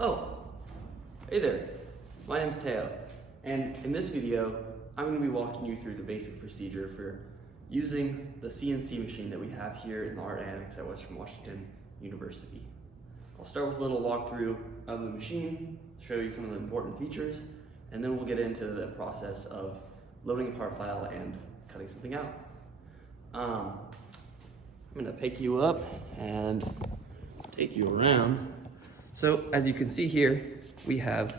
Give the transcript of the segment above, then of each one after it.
Oh, hey there, my name's Teo, and in this video, I'm going to be walking you through the basic procedure for using the CNC machine that we have here in the Art Annex at Western Washington University. I'll start with a little walkthrough of the machine, show you some of the important features, and then we'll get into the process of loading a part file and cutting something out. I'm going to pick you up and take you around. So as you can see here, we have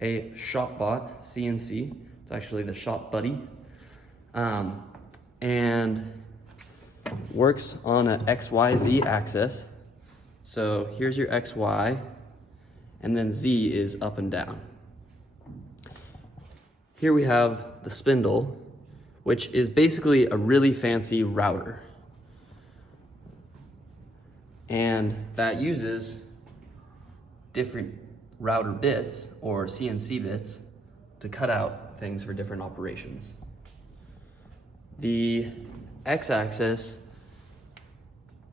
a ShopBot CNC. It's actually the Shop Buddy, and works on an XYZ axis. So here's your XY, and then Z is up and down. Here we have the spindle, which is basically a really fancy router. And that uses different router bits or CNC bits to cut out things for different operations. The X-axis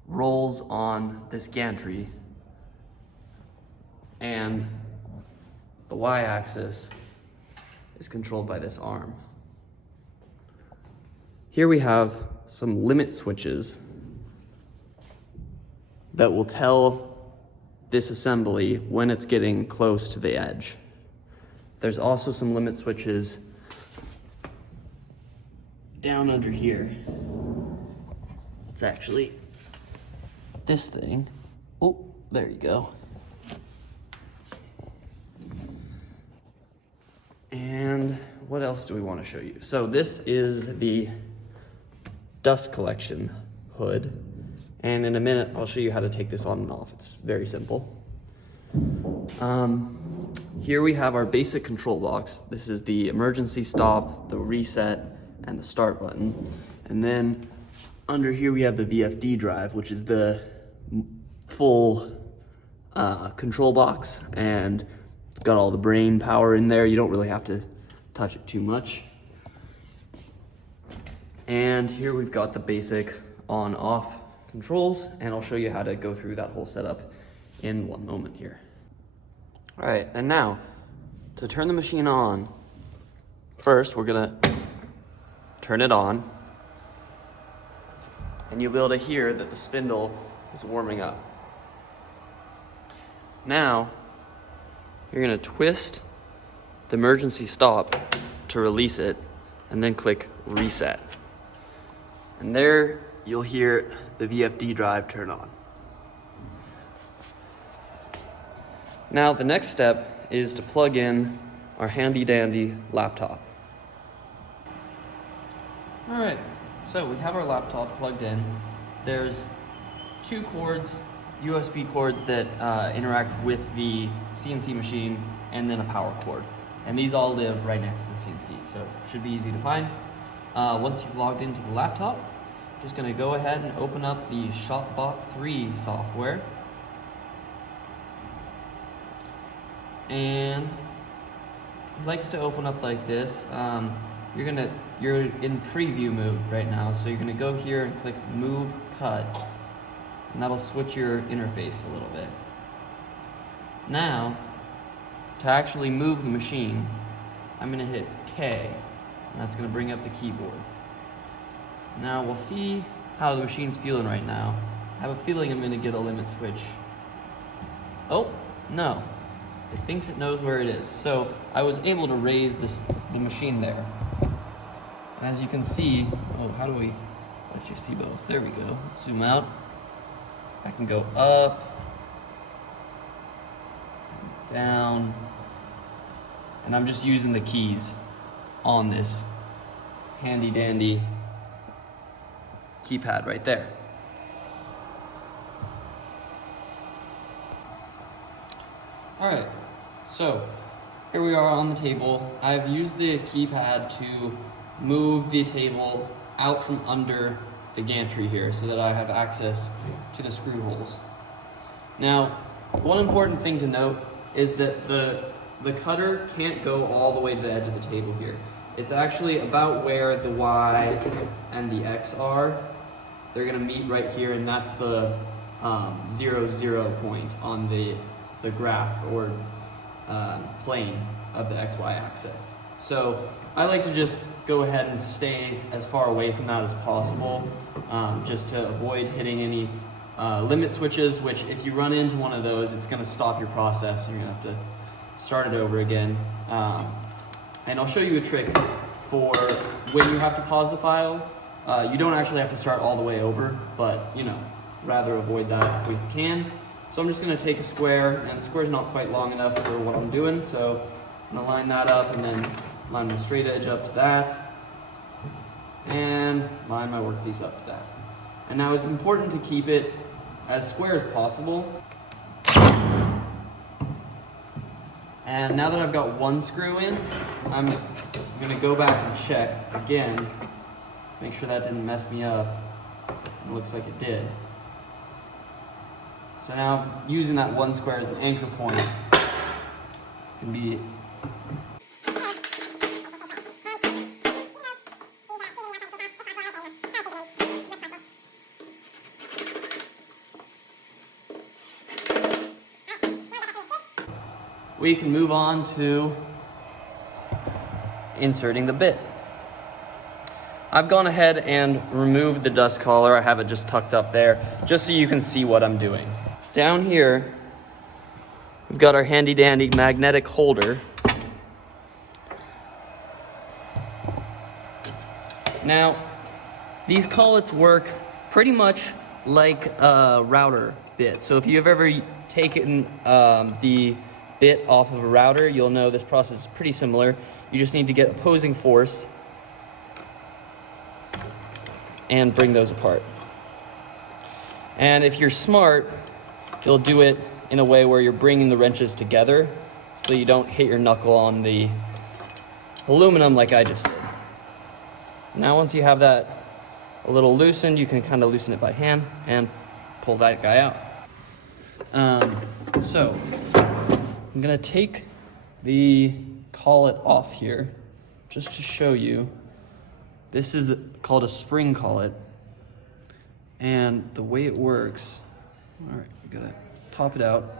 rolls on this gantry, and the Y-axis is controlled by this arm. Here we have some limit switches that will tell this assembly when it's getting close to the edge. There's also some limit switches down under here. It's actually this thing. Oh, there you go. And what else do we want to show you? So this is the dust collection hood. And in a minute, I'll show you how to take this on and off. It's very simple. Here we have our basic control box. This is the emergency stop, the reset, and the start button. And then under here we have the VFD drive, which is the full control box, and it's got all the brain power in there. You don't really have to touch it too much. And here we've got the basic on-off controls, and I'll show you how to go through that whole setup in one moment here. All right, and now to turn the machine on, first we're gonna turn it on, and you'll be able to hear that the spindle is warming up. Now you're gonna twist the emergency stop to release it, and then click reset. And there you'll hear the VFD drive turn on. Now the next step is to plug in our handy dandy laptop. All right, so we have our laptop plugged in. There's two cords, USB cords that interact with the CNC machine, and then a power cord. And these all live right next to the CNC, so it should be easy to find. Once you've logged into the laptop, just gonna go ahead and open up the ShopBot 3 software. And it likes to open up like this. You're in preview mode right now, so you're gonna go here and click Move Cut, and that'll switch your interface a little bit. Now, to actually move the machine, I'm gonna hit K, and that's gonna bring up the keyboard. Now we'll see how the machine's feeling right now. I have a feeling I'm gonna get a limit switch. Oh, no. It thinks it knows where it is. So I was able to raise the machine there. And as you can see, oh, how do we let you see both? There we go. Let's zoom out. I can go up, down, and I'm just using the keys on this handy dandy keypad right there. All right, so here we are on the table. I've used the keypad to move the table out from under the gantry here so that I have access to the screw holes. Now, one important thing to note is that the cutter can't go all the way to the edge of the table here. It's actually about where the Y and the X are. They're gonna meet right here, and that's the 0, 0 point on the the graph or plane of the XY axis. So I like to just go ahead and stay as far away from that as possible, just to avoid hitting any limit switches, which if you run into one of those, it's going to stop your process and you're going to have to start it over again. And I'll show you a trick for when you have to pause the file. You don't actually have to start all the way over, but rather avoid that if we can. So I'm just going to take a square, and the square is not quite long enough for what I'm doing, so I'm going to line that up and then line my straight edge up to that, and line my workpiece up to that. And now it's important to keep it as square as possible. And now that I've got one screw in, I'm going to go back and check again, make sure that didn't mess me up. It looks like it did. So now using that one square as an anchor point can be we can move on to inserting the bit. I've gone ahead and removed the dust collar. I have it just tucked up there, just so you can see what I'm doing. Down here, we've got our handy dandy magnetic holder. Now, these collets work pretty much like a router bit. So if you've ever taken the bit off of a router, you'll know this process is pretty similar. You just need to get opposing force and bring those apart. And if you're smart, you'll do it in a way where you're bringing the wrenches together so that you don't hit your knuckle on the aluminum like I just did. Now once you have that a little loosened, you can kind of loosen it by hand and pull that guy out. So I'm gonna take the collet off here just to show you. This is called a spring collet, and the way it works, all right, we gotta pop it out.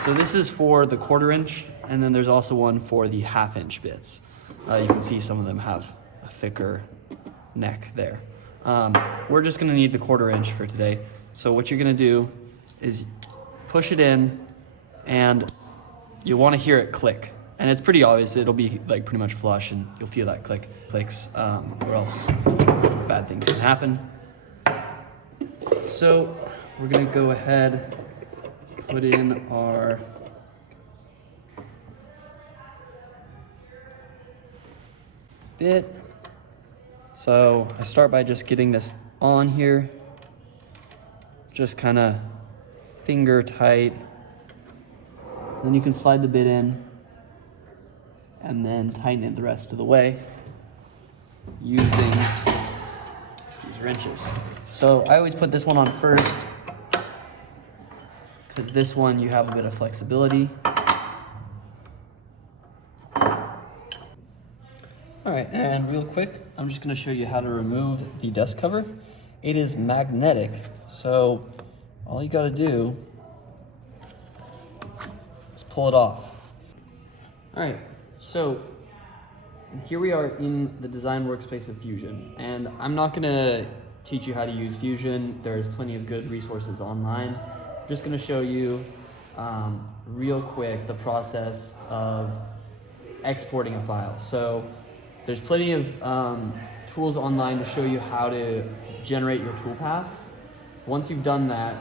So this is for the 1/4 inch, and then there's also one for the 1/2 inch bits. You can see some of them have a thicker neck there. We're just gonna need the 1/4 inch for today. So what you're gonna do is push it in, and you'll wanna hear it click. And it's pretty obvious, it'll be like pretty much flush, and you'll feel that clicks, or else bad things can happen. So we're gonna go ahead, put in our bit. So I start by just getting this on here, just kind of finger tight. Then you can slide the bit in and then tighten it the rest of the way using these wrenches. So I always put this one on first because this one you have a bit of flexibility. All right, and real quick, I'm just gonna show you how to remove the dust cover. It is magnetic, so all you gotta do is pull it off. All right, so here we are in the design workspace of Fusion, and I'm not gonna teach you how to use Fusion. There's plenty of good resources online. I'm just gonna show you real quick the process of exporting a file. So there's plenty of tools online to show you how to generate your tool paths. Once you've done that,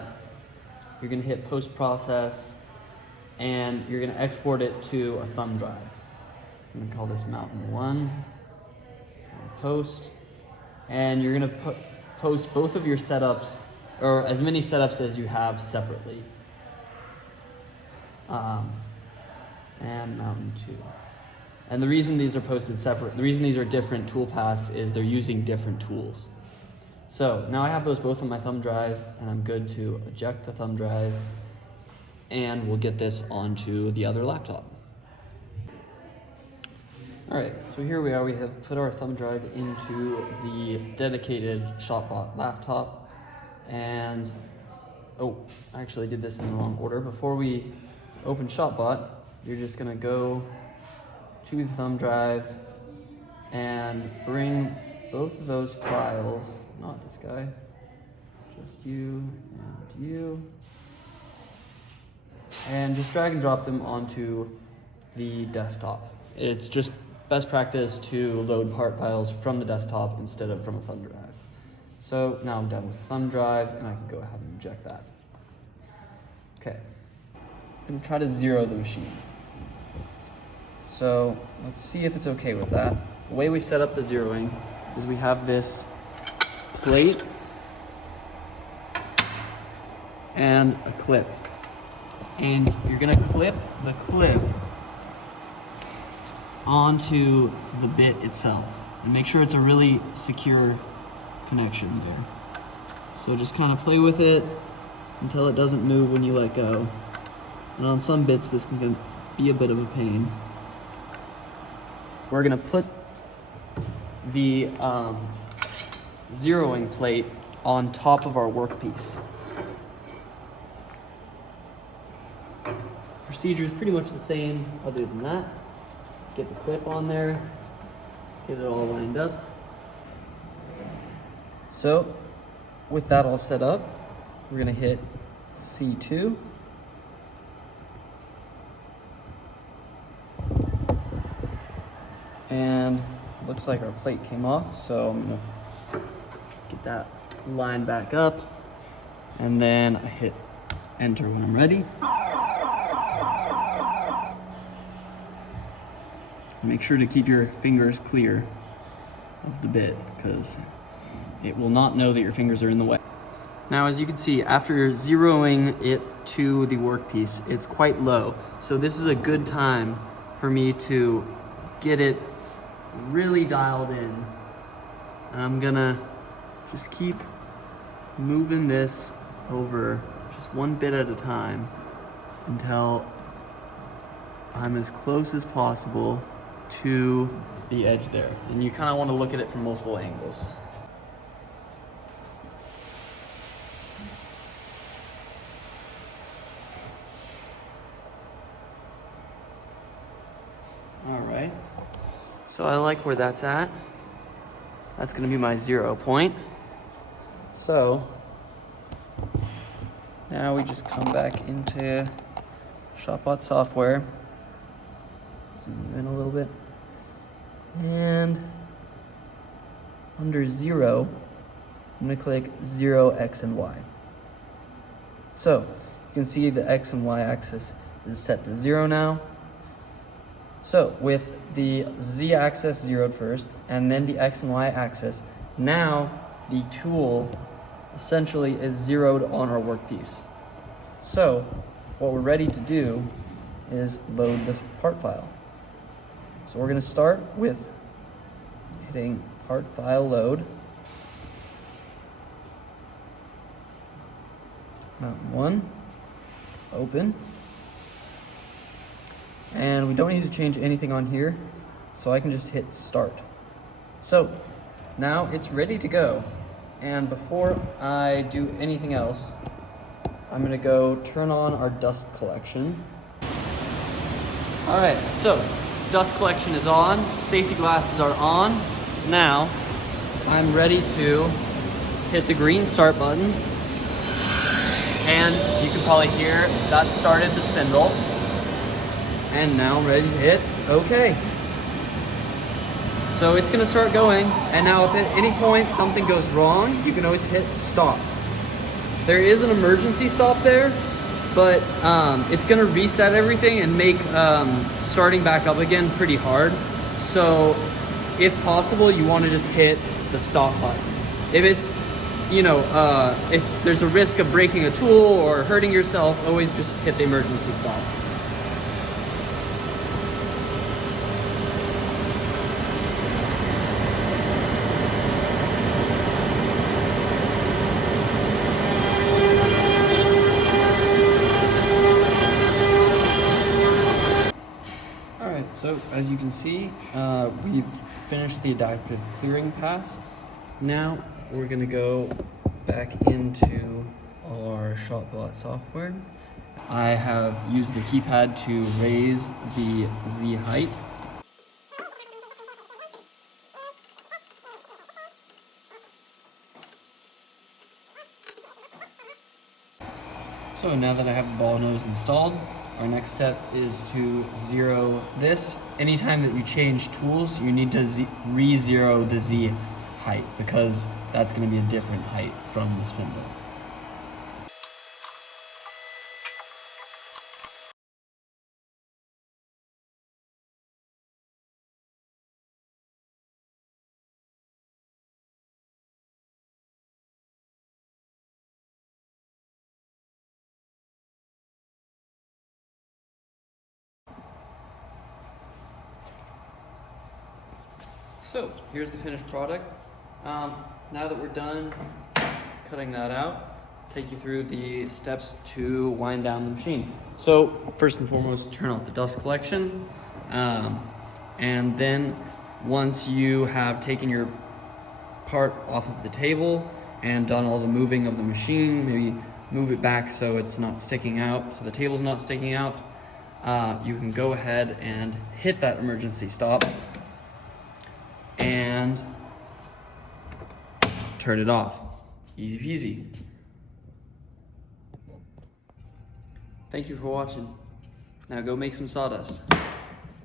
you're gonna hit post-process, and you're gonna export it to a thumb drive. I'm gonna call this Mountain 1, post, and you're gonna post both of your setups, or as many setups as you have separately. And Mountain 2. And the reason these are posted separate, the reason these are different tool paths is they're using different tools. So now I have those both on my thumb drive, and I'm good to eject the thumb drive, and we'll get this onto the other laptop. All right, so here we are. We have put our thumb drive into the dedicated ShopBot laptop, and oh, I actually did this in the wrong order. Before we open ShopBot, you're just gonna go to the thumb drive and bring both of those files, not this guy, just you and you, and just drag and drop them onto the desktop. It's just best practice to load part files from the desktop instead of from a thumb drive. So now I'm done with the thumb drive and I can go ahead and eject that. Okay, I'm gonna try to zero the machine. So let's see if it's okay with that. The way we set up the zeroing is we have this plate and a clip. And you're gonna clip the clip onto the bit itself and make sure it's a really secure connection there. So just kind of play with it until it doesn't move when you let go. And on some bits this can be a bit of a pain. We're gonna put the zeroing plate on top of our workpiece. Procedure is pretty much the same other than that. Get the clip on there, get it all lined up. So with that all set up, we're gonna hit C2. And looks like our plate came off, so I'm gonna get that lined back up. And then I hit enter when I'm ready. Make sure to keep your fingers clear of the bit because it will not know that your fingers are in the way. Now, as you can see, after zeroing it to the workpiece, it's quite low. So this is a good time for me to get it really dialed in. And I'm gonna just keep moving this over just one bit at a time until I'm as close as possible to the edge there. And you kind of want to look at it from multiple angles. All right, so I like where that's at. That's gonna be my 0 point. So now we just come back into ShopBot software. Zoom in a little bit. And under 0, I'm gonna click 0, X, and Y. So you can see the X and Y axis is set to 0 now. So with the Z axis zeroed first, and then the X and Y axis, now the tool essentially is zeroed on our workpiece. So what we're ready to do is load the part file. So we're gonna start with hitting part file load. Mountain 1, open. And we don't need to change anything on here, so I can just hit start. So now it's ready to go. And before I do anything else, I'm gonna go turn on our dust collection. All right, so dust collection is on, safety glasses are on. Now, I'm ready to hit the green start button. And you can probably hear that started the spindle. And now I'm ready to hit OK. So it's gonna start going, and now if at any point something goes wrong, you can always hit stop. There is an emergency stop there, but it's gonna reset everything and make starting back up again pretty hard. So if possible, you wanna just hit the stop button. If it's, if there's a risk of breaking a tool or hurting yourself, always just hit the emergency stop. So as you can see, we've finished the adaptive clearing pass. Now we're gonna go back into our ShopBot software I have used the keypad to raise the Z height. So now that I have the ball nose installed, our next step is to zero this. Anytime that you change tools, you need to re-zero the Z height because that's going to be a different height from the spindle. So here's the finished product. Now that we're done cutting that out, take you through the steps to wind down the machine. So first and foremost, turn off the dust collection. And then once you have taken your part off of the table and done all the moving of the machine, maybe move it back so it's not sticking out, so the table's not sticking out, you can go ahead and hit that emergency stop and turn it off. Easy peasy. Thank you for watching. Now go make some sawdust.